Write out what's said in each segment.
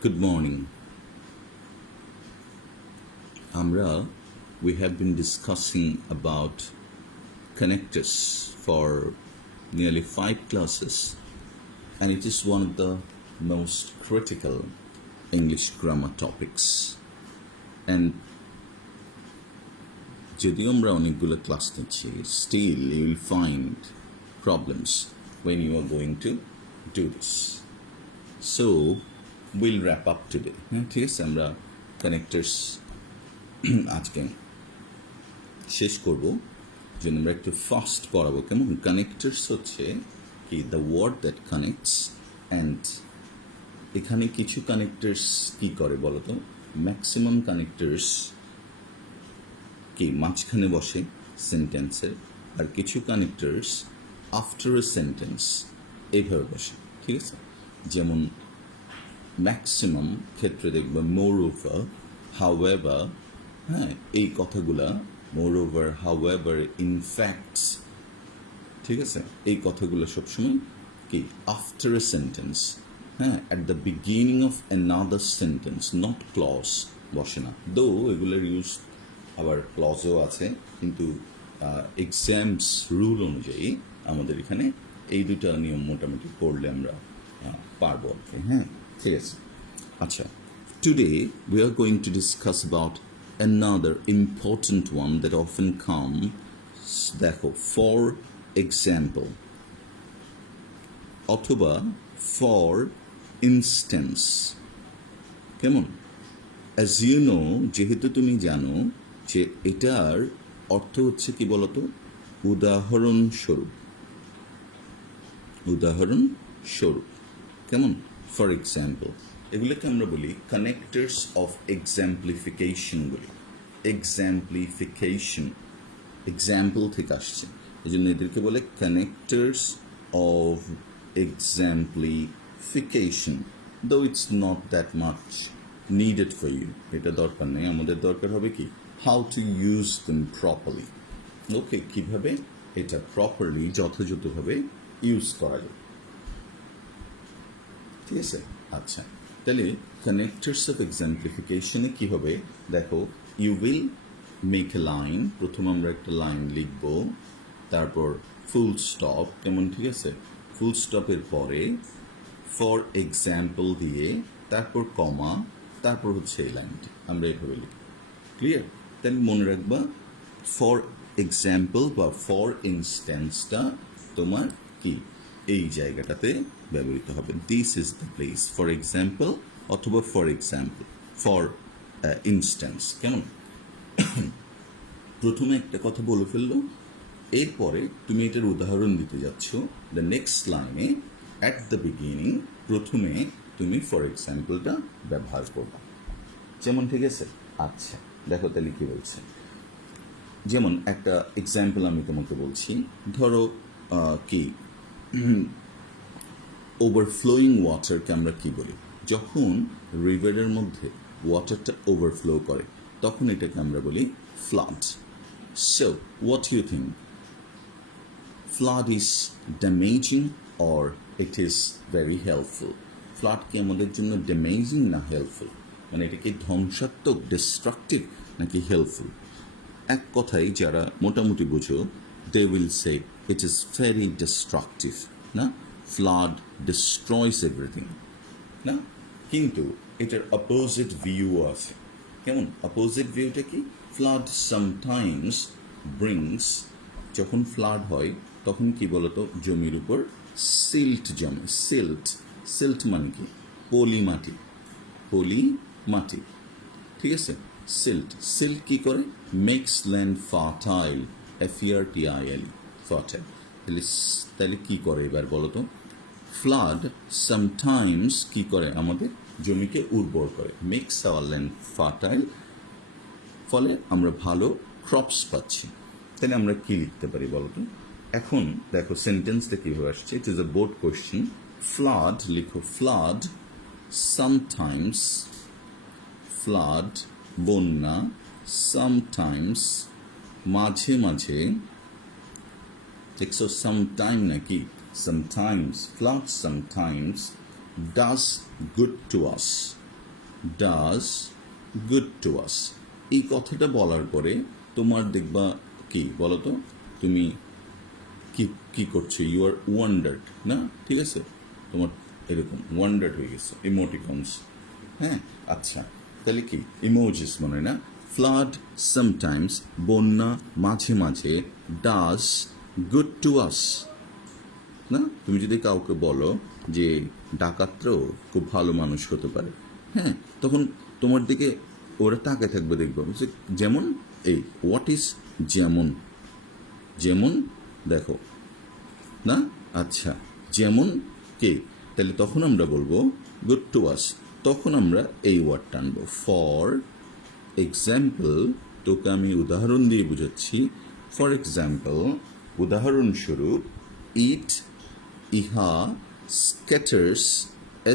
Good morning. Amra, we have been discussing about connectors for nearly 5 classes, and it is one of the most critical English grammar topics. And যদিও আমরা অনেকগুলো class নিচ্ছি, still you will find problems when you are going to do this. So we'll wrap up today. ঠিক আছে, আমরা connectors আজকে শেষ করব, যেন আমরা একটু ফাস্ট পড়াবো। কেমন? কানেক্টার্স হচ্ছে কি, the word that connects. And এখানে কিছু কানেক্টার্স কি করে বলো তো? ম্যাক্সিমাম কানেক্টার্স কি মাঝখানে বসে সেন্টেন্সের, আর কিছু কানেক্টার্স আফটার এ সেন্টেন্স এইভাবে বসে। ঠিক আছে, যেমন ম্যাক্সিমাম ক্ষেত্রে দেখবে মোর ওভার, হাউএভার, হ্যাঁ, এই কথাগুলা মোর ওভার, হাউএভার, ইনফ্যাক্টস, ঠিক আছে, এই কথাগুলো সবসময় কি আফটার এ সেন্টেন্স, হ্যাঁ, at the beginning of another sentence, not clause বসে না। দো এগুলোর ইউজ আবার ক্লজও আছে, কিন্তু এক্সামস রুল অনুযায়ী আমাদের এখানে এই দুটা নিয়ম মোটামুটি পড়লে আমরা পারবো আর কি। হ্যাঁ, ঠিক আছে। আচ্ছা, today we are going to discuss about another important one that often comes, দেখো, for example অথবা for instance। কেমন? as you know, যেহেতু তুমি জানো যে এটার অর্থ হচ্ছে কি বলতো? উদাহরণস্বরূপ। উদাহরণস্বরূপ কেমন? ফর এক্সাম্পল, এগুলোকে আমরা বলি কানেক্টার্স অফ এক্সাম্পলিফিকেশন বলি। এক্সাম্পলিফিকেশন এক্সাম্পল থেকে আসছে, এই জন্য এদেরকে বলে connectors of exemplification. Though it's not that much needed for you, এটা দরকার নেই। আমাদের দরকার হবে কি, how to use them properly. Okay, কীভাবে এটা প্রপারলি যথাযথভাবে ইউজ করা যায়। ঠিক আছে, আচ্ছা, তাহলে কানেক্টার্স অফ এক্সাম্পলিফিকেশনে কী হবে দেখো। You will make a line, প্রথম আমরা একটা লাইন লিখব, তারপর ফুল স্টপ, কেমন? ঠিক আছে, ফুল স্টপের পরে ফর এক্সাম্পল দিয়ে, তারপর কমা, তারপর হচ্ছে এই লাইনটি আমরা এইভাবে লিখি। ক্লিয়ার? তাহলে মনে রাখবা, ফর এক্সাম্পল বা ফর ইনস্ট্যান্সটা তোমার কি এই জায়গাটাতে ব্যবহৃত হবে। This is the place, for example অথবা ফর এক্সাম্পল, ফর ইনস্ট্যান্স। কেমন? প্রথমে একটা কথা বলে ফেললো, এরপরে তুমি এটার উদাহরণ দিতে যাচ্ছ। দ্য নেক্সট লাইনে অ্যাট দ্য বিগিনিং প্রথমে তুমি ফর এক্সাম্পলটা ব্যবহার করবে। যেমন, ঠিক আছে? আচ্ছা, দেখো তাহলে কী বলছে। যেমন একটা এক্সাম্পল আমি তোমাকে বলছি, ধরো কি ওভারফ্লোয়িং ওয়াটারকে আমরা কি বলি? যখন রিভারের মধ্যে ওয়াটারটা ওভারফ্লো করে তখন এটাকে আমরা বলি flood. So what you think, flood is damaging or it is very helpful? Flood কি আমাদের জন্য ড্যামেজিং না হেল্পফুল? মানে এটা কি ধ্বংসাত্মক, ডিস্ট্রাকটিভ, নাকি হেল্পফুল? এক কথায় যারা মোটামুটি বুঝো, they will say it is very destructive, না? ফ্লাড ডিস্ট্রয়স এভরিথিং, না? কিন্তু এটার অপোজিট ভিউ আছে। কেমন? অপোজিট ভিউটা কি? ফ্লাড সামটাইমস ব্রিংস, যখন ফ্লাড হয় তখন কি বলতো, জমির উপর সিল্ট জমে। সিল্ট মানে কি? পলি মাটি, ঠিক আছে? সিল্ট কি করে? Makes land fertile, FERTILE, fertile. তাহলে কি করে এবার বলো তো? ফ্লাড সামটাইমস কি করে? আমাদের জমিকে উর্বর করে, মেক্স আওয়ার ল্যান্ড ফার্টাইল, ফলে আমরা ভালো ক্রপস পাচ্ছি। তাহলে আমরা কি লিখতে পারি বলো তো? এখন দেখো সেন্টেন্সটা কীভাবে আসছে। It is a board question. Flood লিখো, ফ্লাড সামটাইমস, ফ্লাড বন্যা, সামটাইমস মাঝে মাঝে, দেখছো সামটাইম নাকি? Sometimes, flood sometimes does good to us, does good to us. এই কথাটা বলার পরে তোমার দেখবা কি বলো তো, তুমি কি কি করছো, ইউ আর ওয়ান্ডার্ড না, ঠিক আছে, তোমার এরকম ওয়ান্ডার্ড হয়ে গেছে, ইমোটিকনস। হ্যাঁ, আচ্ছা, তাহলে কি ইমোজিস মনে না। ফ্লাড সামটাইমস, বন্যা মাঝে মাঝে, ডাজ গুড টু আস না। তুমি যদি কাউকে বলো যে ডাকাতরাও খুব ভালো মানুষ হতে পারে, হ্যাঁ, তখন তোমার দিকে ওরা তাকায় থাকবে, দেখবো যে যেমন এই হোয়াট ইজ যেমন, যেমন দেখো না, আচ্ছা, যেমন কে, তাহলে তখন আমরা বলবো গুড টু আস, তখন আমরা এই ওয়ার্ডটা আনবো। ফর এক্সাম্পল, তোকে আমি উদাহরণ দিয়ে বুঝাচ্ছি। ফর এক্সাম্পল, উদাহরণস্বরূপ, ইট, ইহা, স্ক্যাটার্স,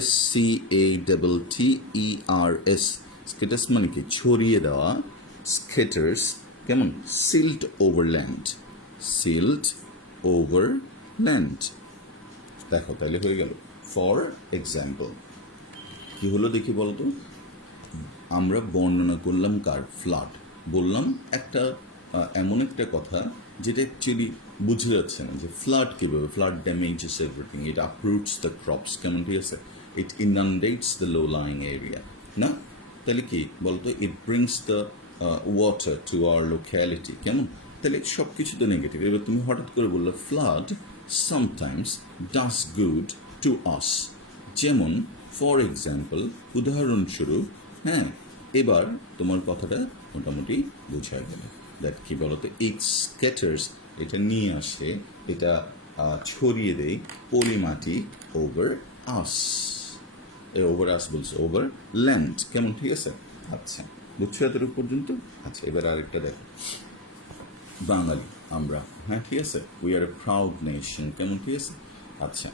SCATTERS, স্ক্যাটার্স মানে কি ছড়িয়ে দেওয়া, স্ক্যাটার্স কেমন, silt over land, silt over land. দেখো তাহলে হয়ে গেল ফর এক্সাম্পল। কি হলো দেখি বলতো, আমরা বর্ণনা করলাম কার, ফ্লাড, বললাম একটা এমন একটা কথা যেটা অ্যাকচুয়ালি বুঝে যাচ্ছে না যে ফ্লাড কীভাবে, flood damages everything, it uproots the crops, কেমন, ঠিক আছে, it inundates the low lying area না, তাহলে কি বলতো, it brings the water to our locality, কেমন, তাহলে সব কিছু তো নেগেটিভ। এবার তুমি হঠাৎ করে বললো flood sometimes does good to us, যেমন ফর এক্সাম্পল, উদাহরণস্বরূপ, হ্যাঁ, এবার তোমার কথাটা মোটামুটি বোঝায় গেল। দ্যাট কি বলতো, ইট স্ক্যাটার্স, এটা নিয়ে আসে, এটা ছড়িয়ে দেয় পরিমাটি ওভার আস, ওভার আস বলছে, ওভার ল্যান্ড, কেমন, ঠিক আছে, আচ্ছা, বুঝছো এতটুকু পর্যন্ত। আচ্ছা, এবার আরেকটা দেখো, বাঙালি আমরা, হ্যাঁ, ঠিক আছে, we are a proud nation, কেমন, ঠিক আছে, আচ্ছা,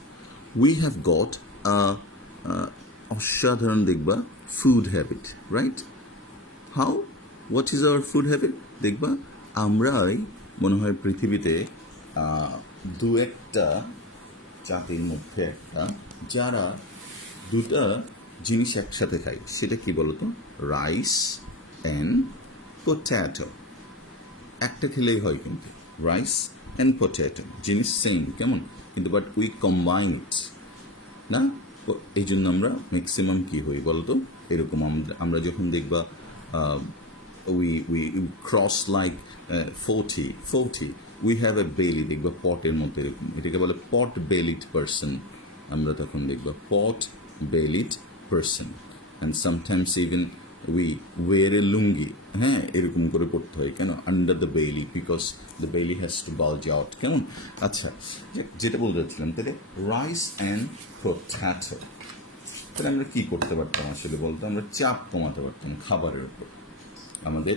উই হ্যাভ গট অসাধারণ দেখবা food habit, right, how, what is our food habit, দেখবা আমরাই মনে হয় পৃথিবীতে দু একটা জাতির মধ্যে একটা, যারা দুটা জিনিস একসাথে খায়, সেটা কি বলতো, রাইস অ্যান্ড পোট্যাটো। একটা খেলেই হয় কিন্তু, রাইস অ্যান্ড পোট্যাটো জিনিস সেম, কেমন, কিন্তু বাট উই কম্বাইন ইট না, এই জন্য আমরা ম্যাক্সিমাম কী হই বলতো, এরকম আমরা যখন দেখবা we cross like 40 we have a বেলি, দেখবা পটের মধ্যে এরকম, এটাকে বলে পট বেলিড পারসন, আমরা তখন দেখবা pot bellied person, and sometimes even we wear a lungi, হ্যাঁ, এরকম করে করতে হয় কেন, under the belly, because the belly has to bulge out, কেমন, আচ্ছা, যেটা বলতে চাচ্ছিলাম, তাহলে রাইস অ্যান্ড পোট্যাটো, তাহলে আমরা কী করতে পারতাম আসলে বলতো, আমরা চাপ কমাতে পারতাম খাবারের উপর, আমাদের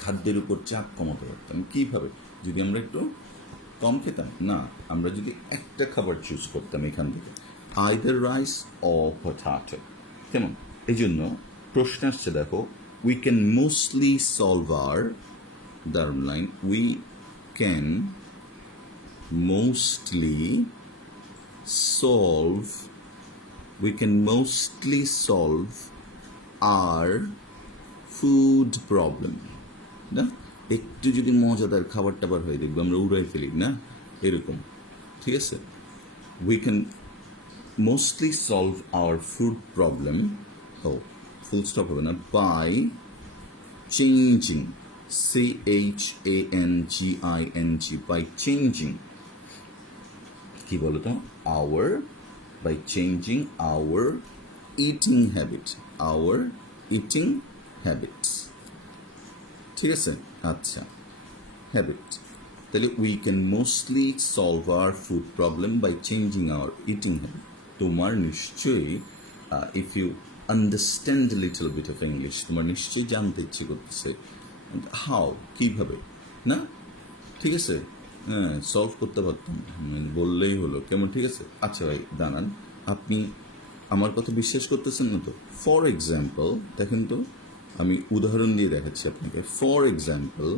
খাদ্যের উপর চাপ কমাতে পারতাম কীভাবে, যদি আমরা একটু কম খেতাম না, আমরা যদি একটা খাবার চুজ করতাম এখান থেকে, আইদার রাইস অর পোট্যাটো, কেমন, এই জন্য প্রশ্ন আসছে, দেখো, উই ক্যান মোস্টলি সলভ আর, দারুণ line, we can mostly solve, we can mostly solve our food problem না, একটু যদি মজাদার খাবার টাবার হয় দেখবো আমরা উড়াই ফেলি না, এরকম, ঠিক আছে, we can mostly solve our food problem, full stop হবে না, by changing, CHANGING, by changing, কি বলতো, our, by changing our eating habit, our eating habits, ঠিক আছে, আচ্ছা, habit, তাহলে we can mostly solve our food problem by changing our eating habit। তোমার নিশ্চয়ই if you understand a little bit of English, তোমার নিশ্চয়ই জানতে ইচ্ছে করতেছে হাউ, কীভাবে না, ঠিক আছে, হ্যাঁ, সলভ করতে পারতাম, বললেই হলো, কেমন, ঠিক আছে, আচ্ছা ভাই দাঁড়ান, আপনি আমার কথা বিশ্বাস করতেছেন না তো, ফর এক্সাম্পল দেখেন তো, আমি উদাহরণ দিয়ে দেখাচ্ছি আপনাকে, ফর এক্সাম্পল,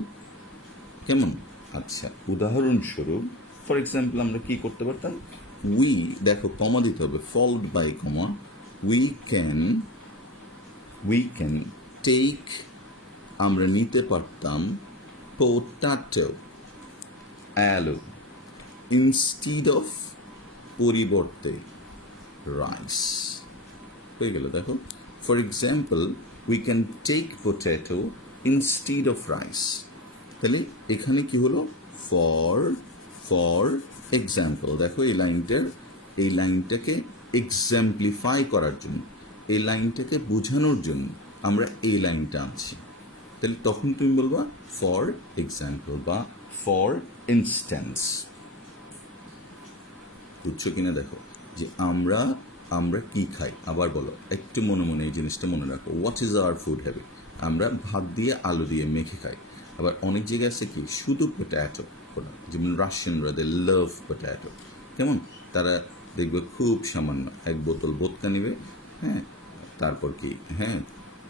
কেমন, আচ্ছা, উদাহরণস্বরূপ, ফর এক্সাম্পল আমরা কি করতে পারতাম, উই, দেখো কমা দিতে হবে, followed by comma, we can we can take, আমরা নিতে পারতাম পোটাটো, আলু, ইনস্টিড অফ, পরিবর্তে রাইস। হয়ে গেল। দেখো, for example we can take potato instead of rice. তাহলে এখানে কি হলো? For example. দেখো এই লাইনটাকে এক্সাম্পলিফাই করার জন্য, এই লাইনটাকে বোঝানোর জন্য আমরা এই লাইনটা আনছি। তাহলে তখন তুমি বলবা ফর এক্সাম্পল বা ফর ইনস্ট্যান্স। বুঝছো কিনা দেখো, যে আমরা কি খাই। আবার বলো, একটু মনে মনে এই জিনিসটা মনে রাখো। What is our food habit? আমরা ভাত দিয়ে আলু দিয়ে মেখে খাই। আবার অনেক জায়গায় আছে কি শুধু পটেটো, যেমন রাশিয়ানরা দে লাভ পটেটো। কেমন? তারা দেখবে খুব সামান্য এক বোতল ভোদকা নেবে, হ্যাঁ, তারপর কি, হ্যাঁ,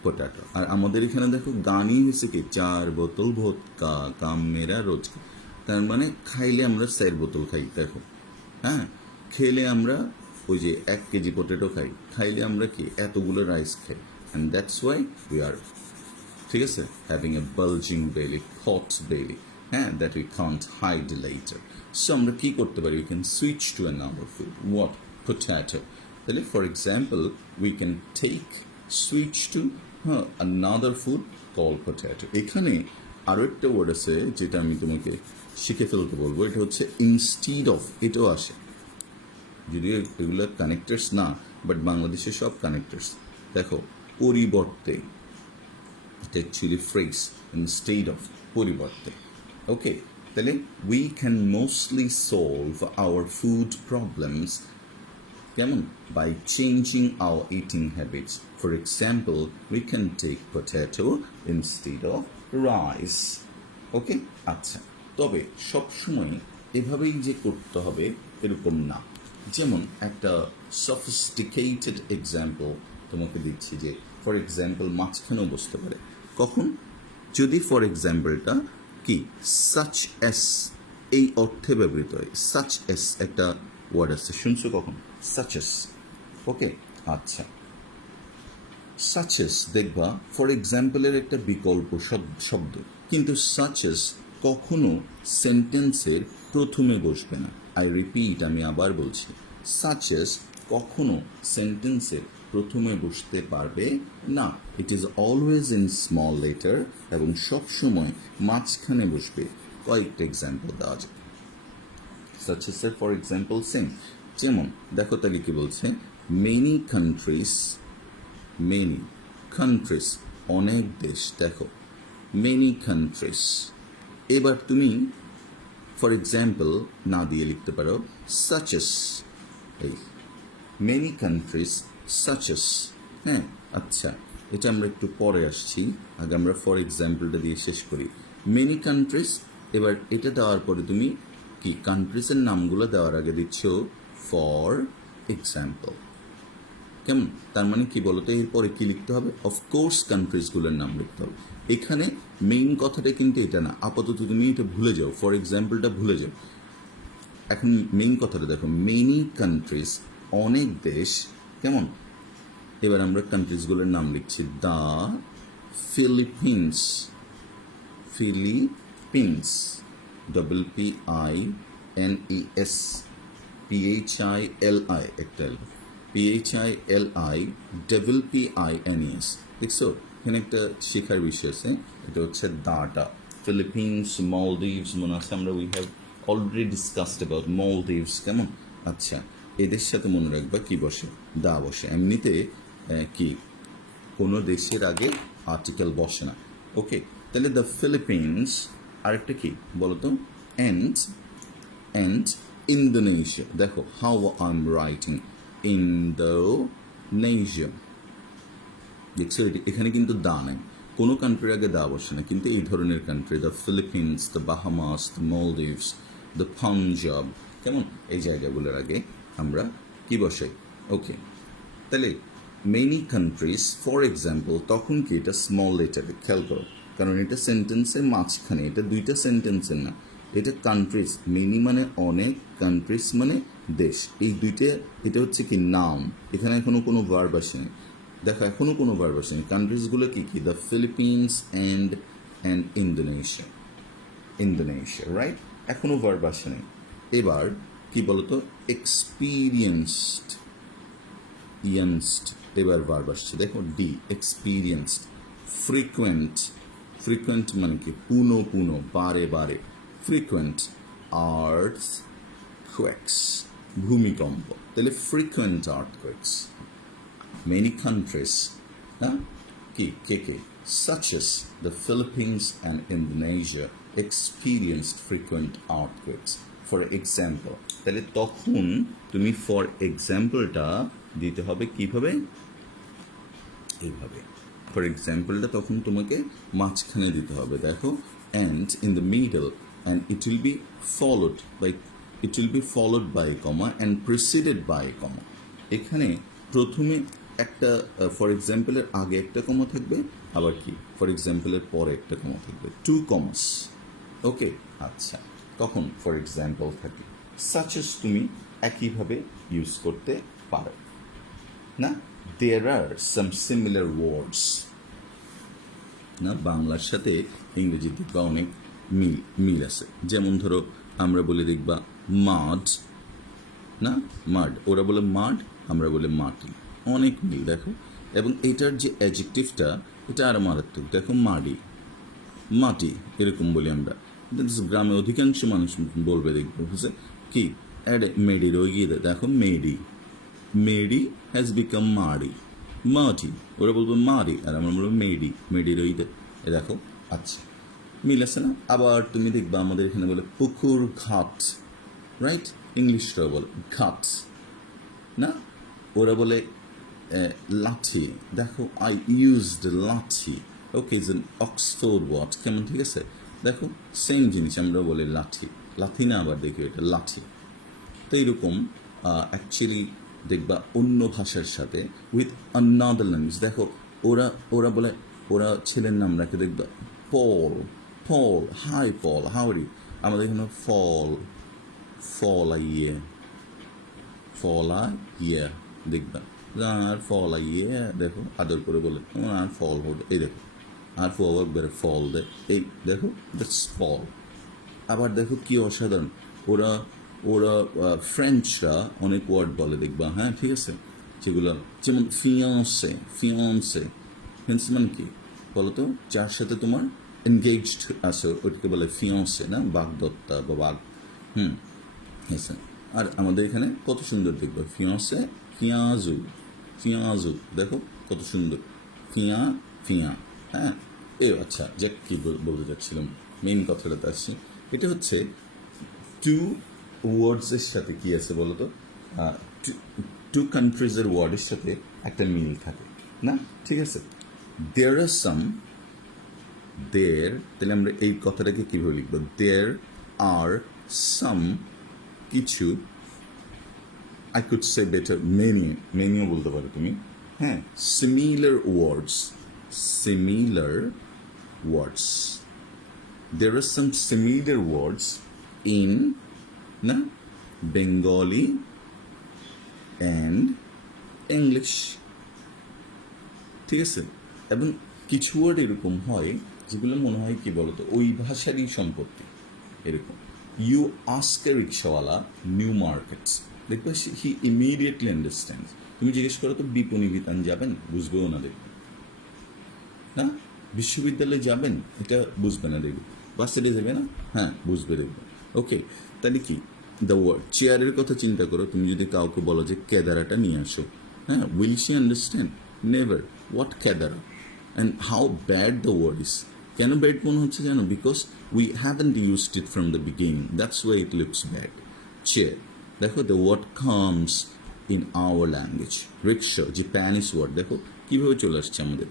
পটেটো। আর আমাদের এখানে দেখো গানই হয়েছে কি 4 বোতল ভোদকা কাম মেরা রোজ। তার মানে খাইলে আমরা 4 বোতল খাই। দেখো, হ্যাঁ, খেলে আমরা ওই যে 1 কেজি পটেটো খাই, খাইলে আমরা কি এতগুলো রাইস খাই। And that's why we are, ঠিক আছে, having a bulging belly, hot belly, হ্যাঁ, that we can't hide later. So আমরা কি করতে পারি? We can switch to another food. What? Potato. তাহলে for example we can take, switch to another food call potato. এখানে আরও একটা word আছে যেটা আমি তোমাকে শিখে ফেলতে বলবো, এটা হচ্ছে ইনস্টিড অফ। এটাও আসে, যদিও এগুলো কানেক্টার্স না, বাট বাংলাদেশে সব কানেক্টার্স। দেখো, পরিবর্তে, এটা অ্যাকচুয়ালি ফ্রেজ, ইনস্টেড অফ, পরিবর্তে। ওকে, তাহলে we can mostly solve our food problems, কেমন? By changing our eating habits. For example we can take potato instead of rice. Okay, আচ্ছা, তবে সবসময় এভাবেই যে করতে হবে এরকম না। যেমন একটা সফিস্টিকেটেড এক্সাম্পল তোমাকে দিচ্ছি, যে ফর এক্সাম্পল মাঝখানেও বসতে পারে। কখন? যদি ফর এক্সাম্পলটা কি সাচ এস এই অর্থে ব্যবহৃত হয়। সাচ এস একটা ওয়ার্ড আছে, শুনছো কখন? Such as. ওকে, আচ্ছা, সাচেস দেখবা ফর এক্সাম্পলের একটা বিকল্প শব্দ, কিন্তু সাচেস কখনো সেন্টেন্সের প্রথমে বসবে না। আই রিপিট, আমি আবার বলছি, সাচেস কখনো সেন্টেন্সের প্রথমে বসতে পারবে না। It is always in small letter এবং সবসময় মাঝখানে বসবে। কয়েকটা এক্সাম্পল দেওয়া যায় সাচেসের। ফর এক্সাম্পল সেম, যেমন দেখো তাহলে কি বলছে, মেনি কান্ট্রিজ, মেনি কান্ট্রিজ, অনেক দেশ। দেখো, মেনি কান্ট্রিজ। এবার তুমি ফর এক্সাম্পল না দিয়ে লিখতে পারো সাচেস, এই মেনি কান্ট্রিজ সাচেস। হ্যাঁ, আচ্ছা, এটা আমরা একটু পরে আসছি, আগে আমরা ফর এক্সাম্পলটা দিয়ে শেষ করি। মেনি কান্ট্রিজ, এবার এটা দেওয়ার পরে তুমি কি কান্ট্রিজের নামগুলো দেওয়ার আগে দিচ্ছ ফর এক্সাম্পল। কেমন? তার মানে কি বলতো, এরপরে কি লিখতে হবে? অফকোর্স কান্ট্রিজগুলোর নাম লিখতে হবে। এখানে মেইন কথাটা কিন্তু এটা না, আপাতত তুমি এটা ভুলে যাও, ফর এক্সাম্পলটা ভুলে যাও। এখন মেইন কথাটা দেখো, মেনি কান্ট্রিজ, অনেক দেশ। কেমন? এবার আমরা কান্ট্রিজগুলোর নাম লিখছি। The Philippines, Philippines, PINES, PHILI, একটা PHILI, দেখছো? এখানে একটা শেখার বিষয় আছে, এটা হচ্ছে দাটা। ফিলিপিন্স, মলদ্বীপস মনে আছে, আমরা we have already discussed about মলদ্বীপস। কেমন? আচ্ছা, এদের সাথে মনে রাখবা কি বসে? দা বসে। এমনিতে কি কোনো দেশের আগে আর্টিকেল বসে না। ওকে, তাহলে দ্য ফিলিপিন্স, আরেকটা কি বলতো? And Indonesia. দেখো, how I am writing, Indonesia. দেখছো, এখানে কিন্তু দা নেই, কোনো কান্ট্রির আগে দা বসে না, কিন্তু এই ধরনের country, the Philippines, the Bahamas, the মলদ্বীপস, the Punjab, কেমন? এই জায়গাগুলোর আগে আমরা কি বসাই? ওকে, তাহলে মেনি কান্ট্রিজ ফর এক্সাম্পল, তখন কি এটা স্মল লেটারে, খেয়াল করো, কারণ এটা সেন্টেন্সের মাঝখানে, এটা দুইটা সেন্টেন্সের না, এটা কান্ট্রিজ। মেনি মানে অনেক, কান্ট্রিজ মানে দেশ, এই দুইটা। এটা হচ্ছে কি নাউন, এখানে এখনো কোনো ভার্ব আসেনি। দেখো এখনো কোনো ভার্ব আসেনি। কান্ট্রিজগুলো কি কি? The Philippines and Indonesia, right? এখনো ভার্ব আসেনি। এবার কি বলতো? এক্সপিরিয়েন্সড, এবার ভার্ব আসছে, দেখো ডি, এক্সপিরিয়েন্সড। ফ্রিকুয়েন্ট মানে কি? পুনো, বারে বারে। ফ্রিকুয়েন্ট আর্থ কোয়েকস, ভূমিকম্প। তাহলে frequent earth কোয়েকস। Many countries, huh? Ke, such as the Philippines and Indonesia, experienced frequent earthquakes. For example, তাহলে তখন তুমি ফর এক্সাম্পলটা দিতে হবে কিভাবে? এইভাবে। ফর এক্সাম্পলটা তখন তোমাকে মাঝখানে দিতে হবে, দেখো, and in the middle, and it will be followed by comma and preceded by comma. এখানে প্রথমে একটা ফর এক্সাম্পলের আগে একটা কমা থাকবে, আবার কি ফর এক্সাম্পলের পরে একটা কমা থাকবে, 2 কমাস। ওকে, আচ্ছা, তখন ফর এক্সাম্পল থাকে। সাচেস তুমি একইভাবে ইউজ করতে পারো না। দেয়ার আর সাম সিমিলার ওয়ার্ডস, না বাংলার সাথে ইংরেজি দেখবা অনেক মিল আছে। যেমন ধরো আমরা বলে দেখবা মাড, না মাড, ওরা বলে মাড, আমরা বলে মাটি, অনেক মিল দেখো। এবং এটার যে অ্যাডজেক্টিভটা, এটা আরও মারাত্মক, দেখো মাটি এরকম বলি আমরা। গ্রামে অধিকাংশ মানুষ বলবে, দেখবো বুঝছে কি মেডি রয়ে দেখো মেডি হ্যাজ বিকাম মাটি, ওরা বলবো মারি, আর আমরা বলবো মেডি রইদে। এ দেখো, আচ্ছা মিল আছে না? আবার তুমি দেখবা আমাদের এখানে বলে পুকুর ঘাট, রাইট? ইংলিশরাও বলে ঘাট, না ওরা বলে লাঠি, দেখো আই ইউজড লাঠি। ওকে, ইজ এন অক্সফোর্ড ওয়ার্ড, কেমন? ঠিক আছে, দেখো সেম জিনিস আমরা বলি লাঠি না, আবার দেখি এটা লাঠি। তো এইরকম অ্যাকচুয়ালি দেখবা অন্য ভাষার সাথে উইথ আনাদার ল্যাঙ্গুয়েজ, দেখো ওরা বলে, ওরা ছেলের নাম রাখে, দেখবা পল, হাই পল, হাওয়ারি। আমাদের এখানে ফলাইয়ে দেখবা, আর ফলাইয়ে দেখো আদর করে বলে, আর ফল হল, এই দেখো আর ফল বেড়ে ফল দেয়, এই দেখো দ্যাটস ফল। আবার দেখো কি অসাধারণ, ওরা ফ্রেঞ্চরা অনেক ওয়ার্ড বলে দেখবা, হ্যাঁ ঠিক আছে, যেগুলো যেমন ফিয়ন্সে মানে কি বলতো? যার সাথে তোমার এনগেজড আছো ওটাকে বলে ফিয়ন্সে, না বাগদত্তা বা বাগ। হ্যাঁ, আর আমাদের এখানে কত সুন্দর দেখবো ফিয়াজু, দেখো কত সুন্দর, ফিয়া। হ্যাঁ, আচ্ছা, যাক কি বলতে চাচ্ছিলাম, মেইন কথাটাতে আসছি। এটা হচ্ছে টু ওয়ার্ডসের সাথে কি আছে বলতো? টু কান্ট্রিজের ওয়ার্ডের সাথে একটা মিল থাকে না, ঠিক আছে। তাহলে আমরা এই কথাটাকে কীভাবে লিখবো? দেয়ার আর সাম কিছু, আই কুড সে বেটার মেনিও বলতে পারো তুমি, হ্যাঁ, similar words. There are some similar words in Bengali and English, ঠিক আছে। এবং কিছু ওয়ার্ড এরকম হয় যেগুলো মনে হয় কি বলতো ওই ভাষারই সম্পত্তি, এরকম। ইউ আস্ক এ রিক্সাওয়ালা নিউ মার্কেটস, দেখবে হি ইমিডিয়েটলি আন্ডারস্ট্যান্ডস। তুমি জিজ্ঞেস করো তো বিপণী বিতান যাবেন, বুঝবেও না, দেখবে না। বিশ্ববিদ্যালয়ে যাবেন, এটা বুঝবে না, দেখবে। বাসে যাবে না, হ্যাঁ বুঝবে, দেখবে। ওকে, তাহলে কি দ্য ওয়ার্ড চেয়ারের কথা চিন্তা করো, তুমি যদি কাউকে বলো যে কেদারাটা নিয়ে আসো, হ্যাঁ, will she understand? Never. What kedara? And how bad the word is. কেন ব্যাড মনে হচ্ছে জানো? Because we haven't used it from the beginning, that's why it looks bad. Chair, দেখো the word comes in our language. Rickshaw, Japanese word, দেখো কীভাবে চলে আসছে আমাদের।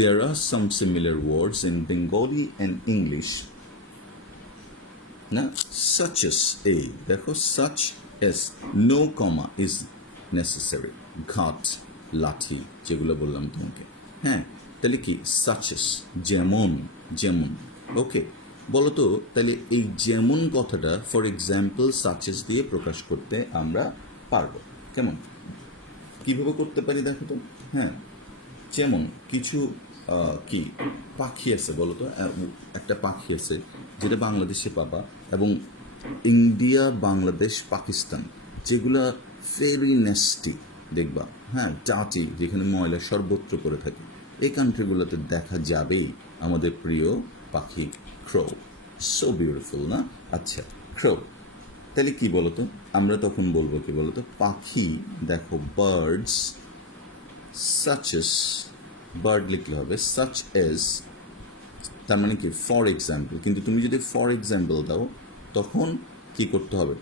There are some similar words in Bengali and English, না, such as, দেখো such as, no comma is necessary, ঘাট, লাঠি, যেগুলো বললাম তোমাকে, হ্যাঁ। তাহলে কি such as, যেমন। ওকে, বলো তো তাহলে এই যেমন কথাটা ফর এক্সাম্পল such as দিয়ে প্রকাশ করতে আমরা পারবো, কেমন, কীভাবে করতে পারি দেখো তো। হ্যাঁ, যেমন কিছু কি পাখি আছে বলো তো, একটা পাখি আছে যেটা বাংলাদেশে পাবা, এবং ইন্ডিয়া, বাংলাদেশ, পাকিস্তান, যেগুলা ভেরি নেস্টি দেখবা, হ্যাঁ, ডাটি, যেখানে ময়লা সর্বত্র করে থাকে, এই কান্ট্রিগুলোতে দেখা যাবেই আমাদের প্রিয় পাখি ক্রো। সো বিউটিফুল না? আচ্ছা, ক্রো, তাহলে কি বলতো, আমরা তখন বলবো কি বলতো, পাখি দেখো, বার্ডস সাচ এস, বার্ড লিখলে হবে সাচ এস, তার মানে কি ফর এক্সাম্পল, কিন্তু তুমি যদি ফর এক্সাম্পল দাও তখন কি করতে হবে,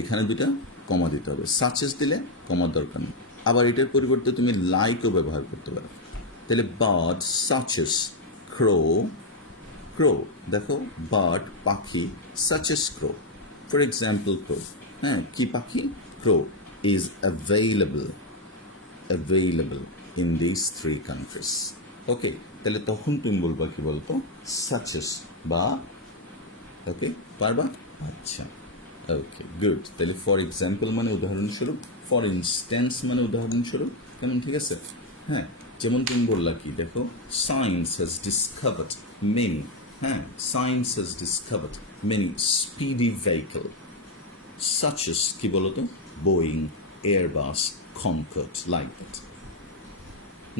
এখানে দুইটা কমা দিতে হবে, সাচেস দিলে কমার দরকার নেই। আবার এটার পরিবর্তে তুমি লাইকও ব্যবহার করতে পারো। তাহলে বার্ড সাচেস ক্রো, ক্রো দেখো, বার্ড পাখি, সাচেস ক্রো, ফর এক্সাম্পল ক্রো, হ্যাঁ, কি পাখি, ক্রো is available in this three countries. ওকে, তাহলে তখন তুমি বলবা কি বলতো, সাচেস বা, ওকে, পারবা? আচ্ছা, ওকে, গুড। তাহলে ফর এক্সাম্পল মানে উদাহরণস্বরূপ, ফর ইনস্ট্যান্স মানে উদাহরণস্বরূপ, কেমন, ঠিক আছে? হ্যাঁ, যেমন তুমি বললা কি, দেখো, সায়েন্স হ্যাজ ডিসকভার্ড মেনি, হ্যাঁ, science has discovered many speedy vehicle such as কি বলতো, Boeing, Airbus, Concorde, like that,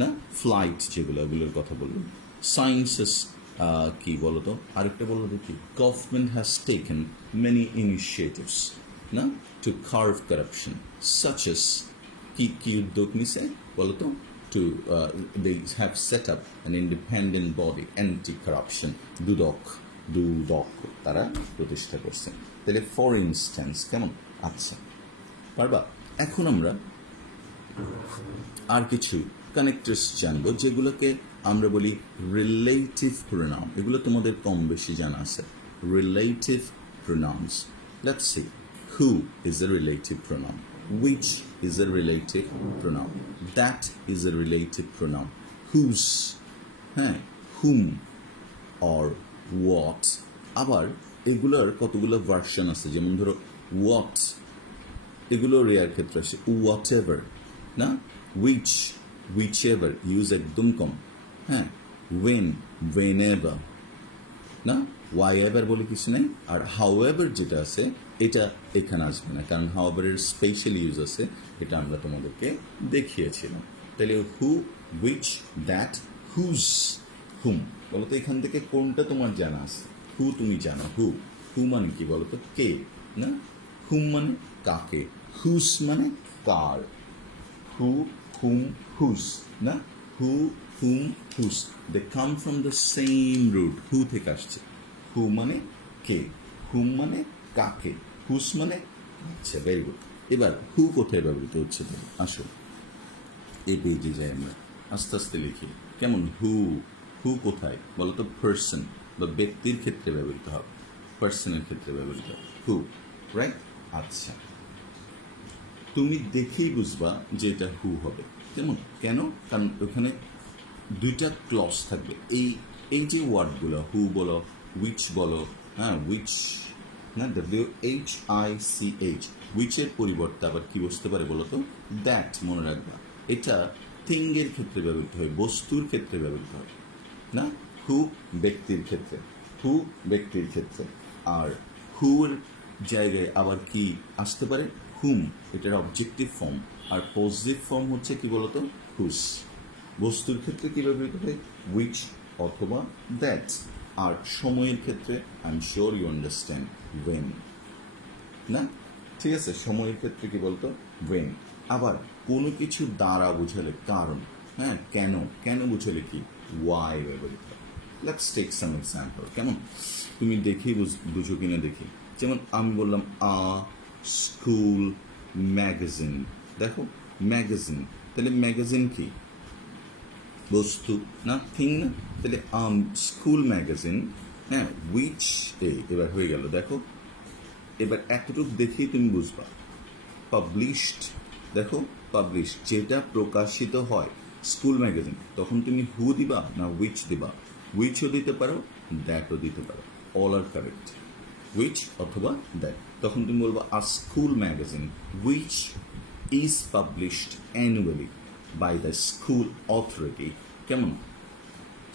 না, ফ্লাইট যেগুলো, ওগুলোর কথা বললাম। সায়েন্সেস কি বলতো, আরেকটা বললো দেখি, government has taken many initiatives, না, to curb corruption, such as, কি উদ্যোগ নিছে বলতো, to they have set up an independent body anti corruption, Dudok তারা প্রতিষ্ঠা করছে। তাহলে ফর ইনস্ট্যান্স, কেমন? আচ্ছা, পারবা? এখন আমরা আর কিছু কানেক্টার্স জানবো, যেগুলোকে আমরা বলি রিলেটিভ প্রোনাউন। এগুলো তোমাদের কম বেশি জানা আছে, relative pronouns. Let's see, who is a relative pronoun, which is a relative pronoun, that is a relative pronoun, whose, হ্যাঁ, whom or what। আবার এগুলোর কতগুলো ভার্সন আছে, যেমন ধরো what, এগুলো রেয়ার ক্ষেত্রে আসে, হোয়াট এভার, না, উইচ, উইচ এভার ইউজ একদম কম, হ্যাঁ, ওয়েন, ওয়েন এভার, না, ওয়াই এভার বলে কিছু নেই। আর হাউ এভার যেটা আছে এটা এখানে আসবে না, কারণ হাউ এভারের স্পেশাল ইউজ আছে, এটা আমরা তোমাদেরকে দেখিয়েছিলাম। তাহলে হু, উইচ, দ্যাট, হুজ, হুম, বলতো এখান থেকে কোনটা তোমার জানা আছে? হু তুমি জানো, হু, হু মানে কি বলতো, কে, না, হুম মানে কাকে, হুস মানে কার, হু, হুম, হুস, না, who, whom, whose, they come from the same root, who থেকে আসছে। হু মানে কে, হুম মানে কাকে, হুস মানে, আচ্ছা, ভেরি গুড। এবার হু কোথায় ব্যবহৃত হচ্ছে, আসো এই পেজে যাই, আমরা আস্তে আস্তে লিখি, কেমন, হু, হু কোথায় বলতো, পার্সন বা ব্যক্তির ক্ষেত্রে ব্যবহৃত হবে, পার্সনের ক্ষেত্রে ব্যবহৃত হবে হু, রাইট? আচ্ছা, তুমি দেখেই বুঝবা যে এটা হু হবে, কেমন, কেন, কারণ ওখানে দুইটা ক্লজ থাকবে। এই যে ওয়ার্ডগুলো, হু বলো, উইচ বলো, হ্যাঁ, উইচ, না, WHICH, উইচের পরিবর্তে আবার কি বসতে পারে বলো তো, দ্যাট, মনে রাখবা। এটা থিংয়ের ক্ষেত্রে ব্যবহৃত হয়, বস্তুর ক্ষেত্রে ব্যবহৃত হয়, না, হু ব্যক্তির ক্ষেত্রে, হু ব্যক্তির ক্ষেত্রে। আর হুর জায়গায় আবার কি আসতে পারে, হুম, এটার অবজেক্টিভ ফর্ম, আর পজিটিভ ফর্ম হচ্ছে কি বলতো, হুস। বস্তুর ক্ষেত্রে কি ব্যবহৃত হয়, উইচ অথবা দ্যাট। আর সময়ের ক্ষেত্রে I am sure you understand, when, না, ঠিক আছে, সময়ের ক্ষেত্রে কি বলতো, ওয়েন। আবার কোনো কিছু দ্বারা বোঝালে কারণ, হ্যাঁ, কেন, কেন বোঝালে কি, ওয়াই ব্যবহৃত হয়। লেটস টেক সাম এক্সাম্পল, কেমন, তুমি দেখেই বুঝো কিনা দেখি। যেমন আমি বললাম আ স্কুল ম্যাগাজিন, দেখো ম্যাগাজিন, তাহলে ম্যাগাজিন কি, বস্তু, না, থিং, না, তাহলে স্কুল ম্যাগাজিন, হ্যাঁ, উইচ, এবার হয়ে গেল, দেখো এবার এতটুকু দেখেই তুমি বুঝবা। পাবলিশড, দেখো পাবলিশড, যেটা প্রকাশিত হয়, স্কুল ম্যাগাজিন, তখন তুমি হু দিবা না উইচ দিবা, উইচও দিতে পারো, দ্যাটও দিতে পারো, অল আর কারেক্ট, উইচ অথবা দ্যাট। তখন তুমি বলবো a school magazine which is published annually, by the school authority কেমন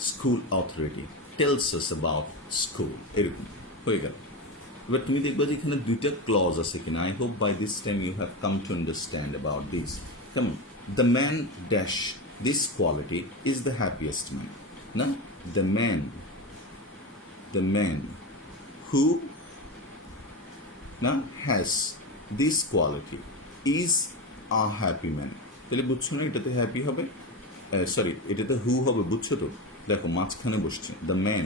school authority tells us about school এরকম হয়ে গেল এবার তুমি দেখবে যে এখানে দুইটা ক্লজ আছে কিনা I hope by this time you have come to understand about this কেমন the man dash this quality is the happiest man না দ্য ম্যান who না has this quality is a happy man তাহলে বুঝছো না এটাতে happy হবে sorry এটাতে হু হবে বুঝছো তো দেখো মাঝখানে বসছে দ্য ম্যান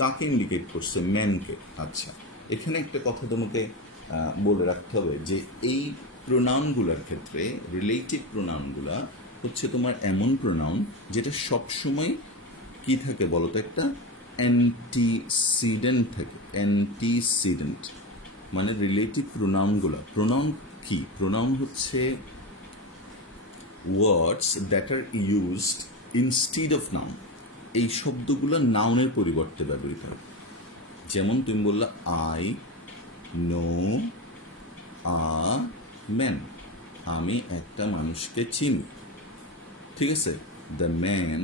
কাকে ইন্ডিকেট করছে ম্যানকে আচ্ছা এখানে একটা কথা তোমাকে বলে রাখতে হবে যে এই প্রোনাউনগুলোর ক্ষেত্রে রিলেটিভ প্রোনাউনগুলা হচ্ছে তোমার এমন প্রোনাউন যেটা সবসময় কি থাকে বলো তো একটা অ্যান্টিসিডেন্ট থাকে অ্যান্টিসিডেন্ট মানে রিলেটিভ প্রোনাউনগুলো প্রোনাউন কি প্রোনাউন হচ্ছে words that are used instead of noun এই শব্দগুলো নাউনের পরিবর্তে ব্যবহৃত হয় যেমন তুমি বললা আই নো আ ম্যান আমি একটা মানুষকে চিনি ঠিক আছে the man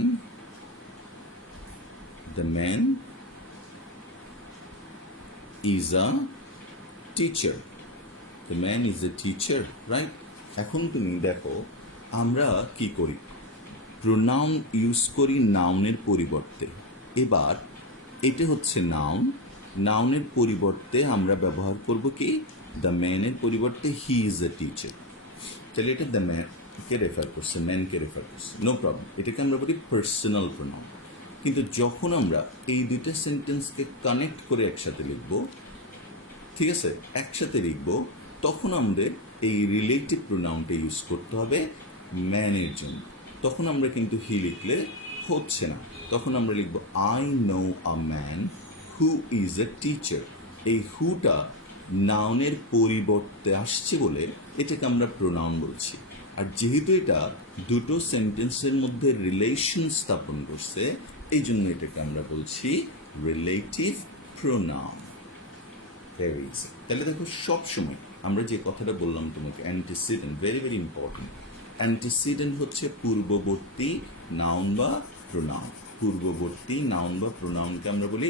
is a teacher. The man is a teacher, right? এখন তুমি দেখো আমরা কি করি প্রোনাউন ইউজ করি নাউনের পরিবর্তে এবার এটা হচ্ছে নাউনের পরিবর্তে আমরা ব্যবহার করব কি দ্য ম্যানের পরিবর্তে হি ইজ এ টিচার তাহলে এটা দ্য ম্যানকে রেফার করছে ম্যানকে রেফার করছে নো প্রবলেম এটাকে আমরা বলি পার্সোনাল প্রোনাউন কিন্তু যখন আমরা এই দুইটা সেন্টেন্সকে কানেক্ট করে একসাথে লিখব ঠিক আছে একসাথে লিখব তখন আমাদের এই রিলেটিভ প্রোনাউনটা ইউজ করতে হবে ম্যানের জন্য তখন আমরা কিন্তু হি লিখলে হচ্ছে না তখন আমরা লিখব I know a man who is a teacher এই হুটা নাউনের পরিবর্তে আসছে বলে এটাকে আমরা প্রোনাউন বলছি আর যেহেতু এটা দুটো সেন্টেন্সের মধ্যে রিলেশন স্থাপন করছে এই জন্য এটাকে আমরা বলছি রিলেটিভ প্রোনাউন ভেরি ইজি তাহলে দেখো সবসময় আমরা যে কথাটা বললাম তোমাকে antecedent very very important antecedent হচ্ছে পূর্ববর্তী নাউন বা প্রোনাউন পূর্ববর্তী নাউন বা প্রোনাউনকে আমরা বলি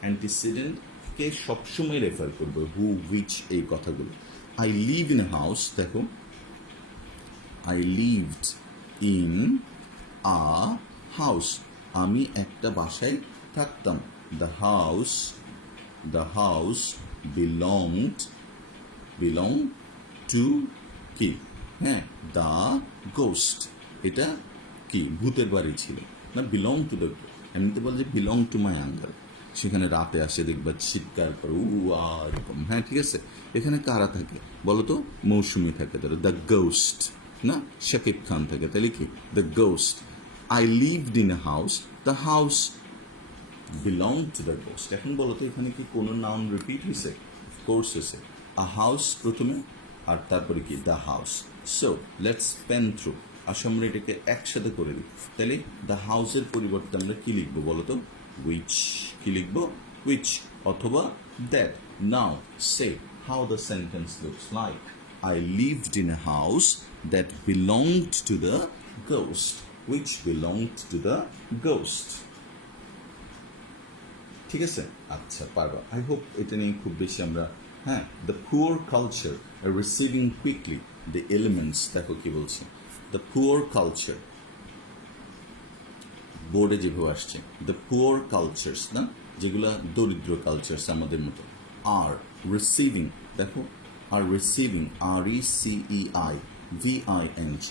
অ্যান্টিসিডেন্টকে সবসময় রেফার করবো হু উইচ এই কথাগুলো আই লিভ ইন হাউস দেখো I lived in a house আমি একটা বাসায় থাকতাম দ্য হাউস বিলং টু কি হ্যাঁ দ্য গোস্ট এটা কি ভূতের বাড়ি ছিল না বিলং টু দ্য এমনিতে বলে যে বিলং টু মাই আঙ্কেল সেখানে রাতে আসে দেখবা চিৎকার করে এরকম হ্যাঁ ঠিক আছে এখানে কারা থাকে বলো তো মৌসুমি থাকে ধরো দ্য গোস্ট না শাকিব খান থাকে তাহলে কি the ghost I lived in a house. The house belonged to the ghost. এখন বলো তো এখানে কি কোনো নাউন রিপিট হয়েছে কোর্স হয়েছে আ হাউস প্রথমে আর তারপরে কি the house so let's pen through আসলে আমরা এটাকে একসাথে করে দিই তাহলে দ্য হাউসের পরিবর্তে আমরা কি লিখবো বলো তো উইচ কি লিখবো উইচ অথবা that now say how the sentence looks like I lived in a house that belonged to the ghost which belonged to the ghost ঠিক আছে আচ্ছা পারবা আই হোপ এটা নিয়ে খুব বেশি আমরা হ্যাঁ the poor culture receiving quickly the elements দেখো কি বলছে দ্য পুয়ার কালচার বোর্ডে যেভাবে আসছে দ্য পুয়ার কালচার্স না যেগুলা দরিদ্র কালচার্স আমাদের মতো আর রিসিভিং দেখো আর রিসিভিং RECEI VING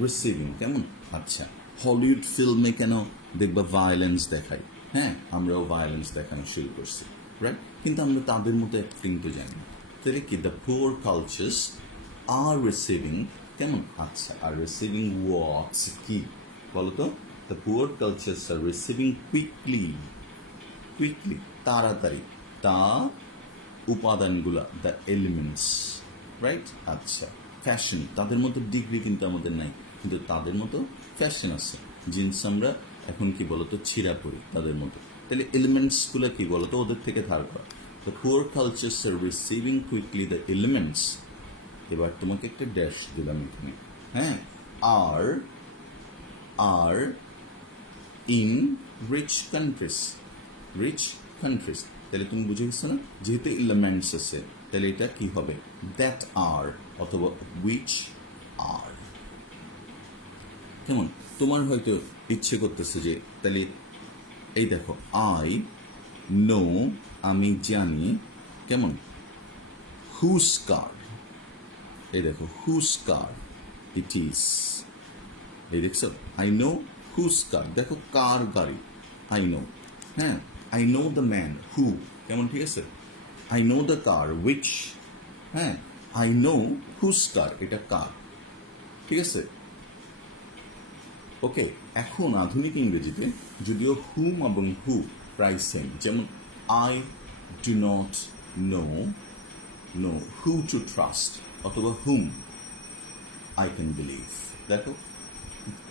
রিসিভিং কেমন আচ্ছা হলিউড ফিল্মে কেন দেখবা ভায়োলেন্স দেখায় হ্যাঁ আমরাও ভায়োলেন্স দেখানো শুরু করছি রাইট কিন্তু আমরা তাদের মতো অ্যাক্টিং তো জানি না তাহলে কি the poor cultures are receiving কেমন আচ্ছা আর রিসিভিং ওয়াটস কি বলতো the poor cultures are receiving quickly তাড়াতাড়ি তা উপাদানগুলা দ্য এলিমেন্টস রাইট আচ্ছা ফ্যাশন তাদের মতো ডিগ্রি কিন্তু আমাদের নাই কিন্তু তাদের মতো ফ্যাশন আছে জিন্স আমরা এখন কি বলতো ছিঁড়া পড়ি তাদের মতো তাহলে এলিমেন্টসগুলো কি বলতো ওদের থেকে ধার করা the poor cultures are receiving quickly the elements এবার তোমাকে একটা ড্যাশ দিলাম এখানে হ্যাঁ, are in rich countries, rich countries. তাহলে তুমি বুঝে গেছো না, যেহেতু এলিমেন্টস আছে তাহলে এটা কি হবে, দ্যাট আর অথবা উইচ আর। কেমন, তোমার হয়তো ইচ্ছে করতেছে যে তাহলে এই দেখো, আই নো, আমি জানি, কেমন, হুজ কার, এই দেখো হুজ কার ইট ইজ, এই দেখছো, আই নো হুজ কার, দেখো কার গাড়ি, আই নো। হ্যাঁ, I know the man who, কেমন, ঠিক আছে, I know the car which, হ্যাঁ, আই নো হুজ কার, এটা কার, ঠিক আছে। ওকে, এখন আধুনিক ইংরেজিতে যদিও হুম এবং হু প্রায় সেম, যেমন I do not know who two trust অথবা হুম আই ক্যান বিলিভ। দেখো,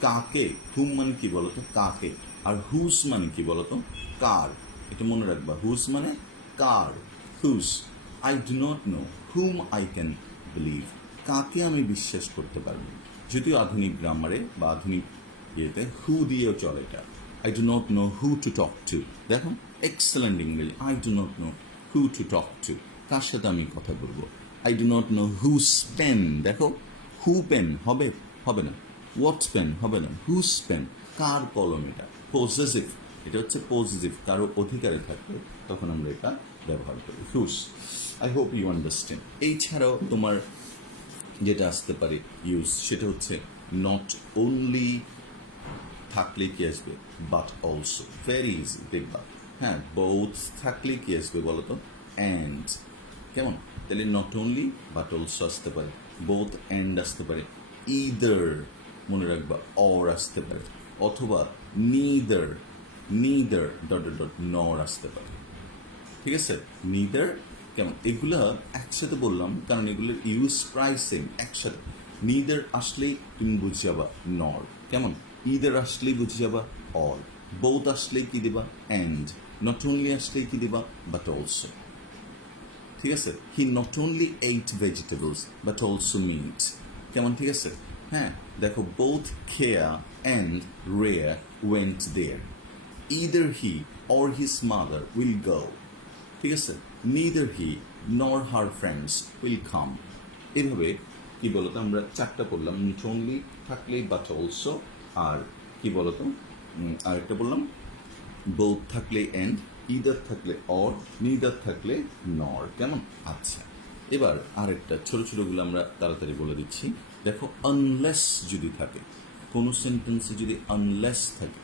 কাকে, হুম মানে কি বলতো, কাকে, আর হুজ মানে কি বলতো, কার। এটা মনে রাখবা, হুজ মানে কার, whose. I do not know whom I can believe, কাকে আমি বিশ্বাস করতে পারবো। যদিও আধুনিক গ্রামারে বা আধুনিক ইয়েতে হু দিয়েও চলে এটা। I do not know who to talk to, দেখো এক্সেলেন্ট ইংরেজি, I do not know who to talk to, কার সাথে আমি কথা বলবো। I do not know whose pen, দেখো হু পেন হবে, হবে না, হোয়াটস পেন হবে না, হুজ পেন, কার কলম, এটা পজেসিভ, এটা হচ্ছে পজেসিভ, কারো অধিকারে থাকলে তখন আমরা এটা ব্যবহার করি, whose. I hope you understand. এই ছাড়াও তোমার যেটা আসতে পারে ইউজ, সেটা হচ্ছে নট অনলি থাকলে কি আসবে, বাট অলসো, ভেরি ইজি, দেখবা। হ্যাঁ, বোথ থাকলে কি আসবে বলতো, অ্যান্ড, কেমন, তাহলে নট অনলি বাট অলসো আসতে পারে, বোথ অ্যান্ড আসতে পারে, ইদার মনে রাখবা, অর আসতে পারে, অথবা neither, neither dot dot dot নর আসতে পারে, ঠিক আছে, নিদার, কেমন, এগুলা একসাথে বললাম কারণ এগুলোর ইউজ প্রায় সেম, একসাথে। নিদার আসলেই তুমি বুঝে যাবা নর, কেমন, ইদার আসলেই বুঝে যাবা অল, বোথ আসলেই কি দিবা অ্যান্ড, নট অনলি আসলেই কি দিবা বাট অলসো, ঠিক আছে। He not only ate vegetables but also meat, কেমন, ঠিক আছে। হ্যাঁ, দেখো বোথ খেয়া অ্যান্ড রেয়ার went there, either he or his mother will go, ঠিক আছে, নিদার হি নর হার ফ্রেন্ডস উইল কাম। এভাবে কি বলতো, আমরা চারটা বললাম, নট অনলি থাকলে বাট অলসো, আর কি বলতো, আরেকটা বললাম বোথ থাকলে এন্ড, ইদার থাকলে অর, নিদার থাকলে নর, কেমন। আচ্ছা, এবার আরেকটা ছোট ছোটগুলো আমরা তাড়াতাড়ি বলে দিচ্ছি। দেখো, আনলেস যদি থাকে কোনো সেন্টেন্সে, যদি আনলেস থাকে,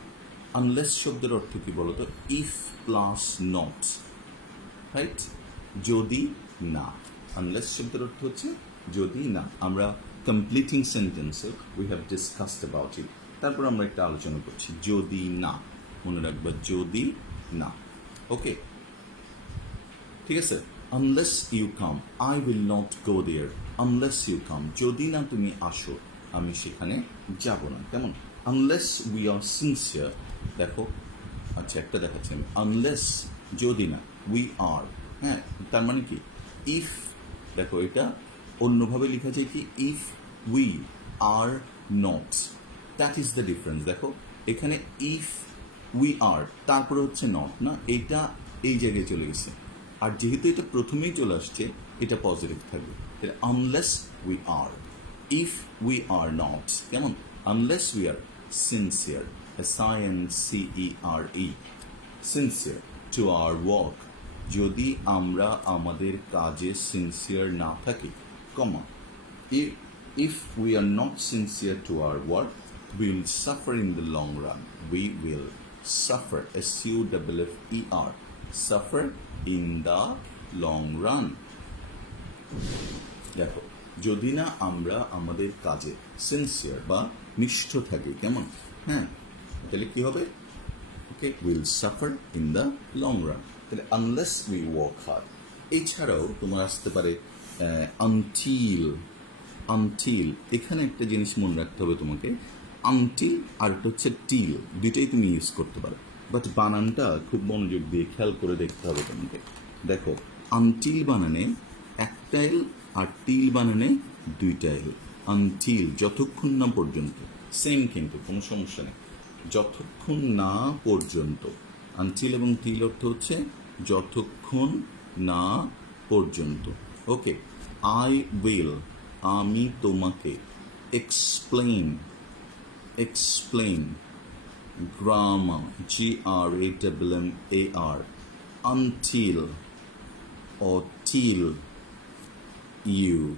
আনলেস শব্দের অর্থ কি বলতো, ইফ প্লাস নট, রাইট, যদি না। আনলেস শব্দের অর্থ হচ্ছে যদি না। আমরা কমপ্লিটিং সেন্টেন্সে we have discussed about it, তারপর আমরা একটা আলোচনা করছি, যদি না, মনে রাখবা যদি না। ওকে, ঠিক আছে। Unless you come I will not go there, unless you come, যদি না তুমি আসো আমি সেখানে যাব না, কেমন। আনলেস উই আর সিনসিয়ার, দেখো, আচ্ছা একটা দেখাচ্ছি আমি, আনলেস যদি না, উই আর, হ্যাঁ, তার মানে কি, ইফ, দেখো এটা অন্যভাবে লেখা যায় কি, if we are not, that is the difference. দেখো এখানে ইফ উই আর, তারপরে হচ্ছে নট, না, এটা এই জায়গায় চলে গেছে, আর যেহেতু এটা প্রথমেই চলে আসছে এটা পজিটিভ থাকবে, তাহলে unless we are, if we are not, কেমন, unless we are sincere, SINCERE, sincere to our work, যদি আমরা আমাদের কাজে সিনসিয়ার না থাকি, কমা, if we are not sincere to our work, we will suffer in the long run. We will suffer, SUFFER, suffer in the long run. দেখো, যদি না আমরা আমাদের কাজে সিনসিয়ার বা নিষ্ঠ থাকি, কেমন, হ্যাঁ, তাহলে কি হবে, okay, will suffer in the long run, তাহলে আনলেস উই ওয়ার্ক হার্ড। এছাড়াও তোমার আসতে পারে আনটিল, আনটিল, এখানে একটা জিনিস মনে রাখতে হবে তোমাকে, আনটিল আর একটা হচ্ছে টিল, দুইটাই তুমি ইউজ করতে পারো, বাট বানানটা খুব মনোযোগ দিয়ে খেয়াল করে দেখতে হবে তোমাকে। দেখো, আনটিল বানানে একটা এল আর টিল বানানে দুইটা এল, আনটিল যতক্ষণ না পর্যন্ত, সেম কিন্তু কোনো সমস্যা নেই, যতক্ষণ না পর্যন্ত। আনটিল এবং টিল অর্থ হচ্ছে যতক্ষণ না পর্যন্ত। ওকে, আই উইল আমি তোমাকে, explain explain, grammar GRAMMAR, until or till you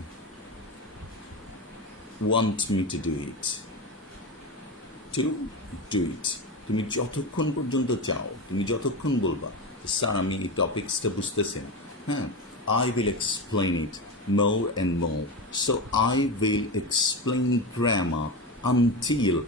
want me to do it, to do it, তুমি যতক্ষণ পর্যন্ত চাও, তুমি যতক্ষণ বলবা স্যার আমি এই টপিক্সটা বুঝতেছি না, হ্যাঁ, I will explain it more and more, so I will explain grammar until